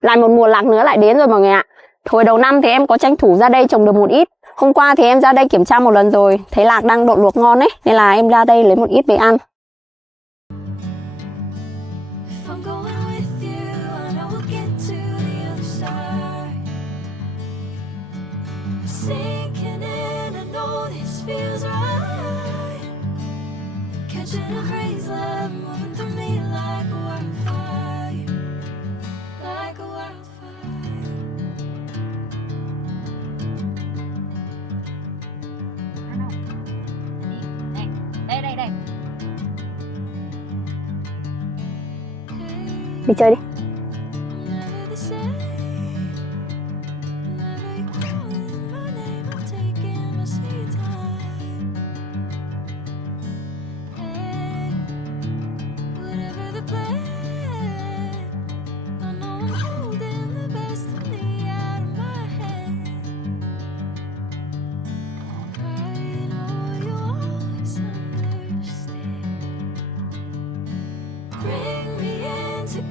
Lại một mùa lạc nữa lại đến rồi mọi người ạ. Hồi đầu năm thì em có tranh thủ ra đây trồng được một ít. Hôm qua thì em ra đây kiểm tra một lần rồi, thấy lạc đang độ luộc ngon ấy, nên là em ra đây lấy một ít về ăn. Đây. Đi chơi đi.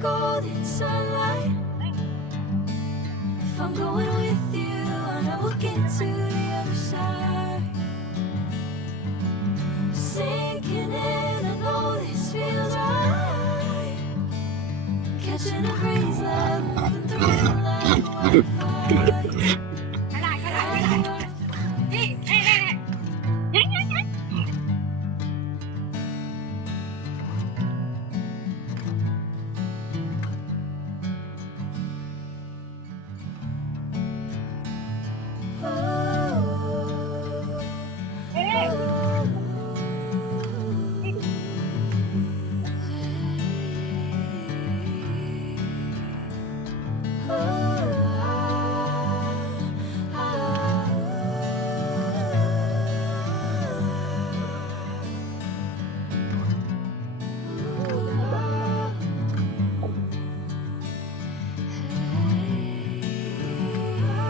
Golden sunlight. If I'm going with you, I know we'll get to the other side. Sinking in, I know this feels right. Catching a breeze, love moving through it like wildfire.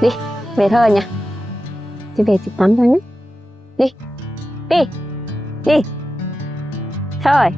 Đi, về thôi nha. Chị về chị tắm thôi nhé. Đi. Thôi.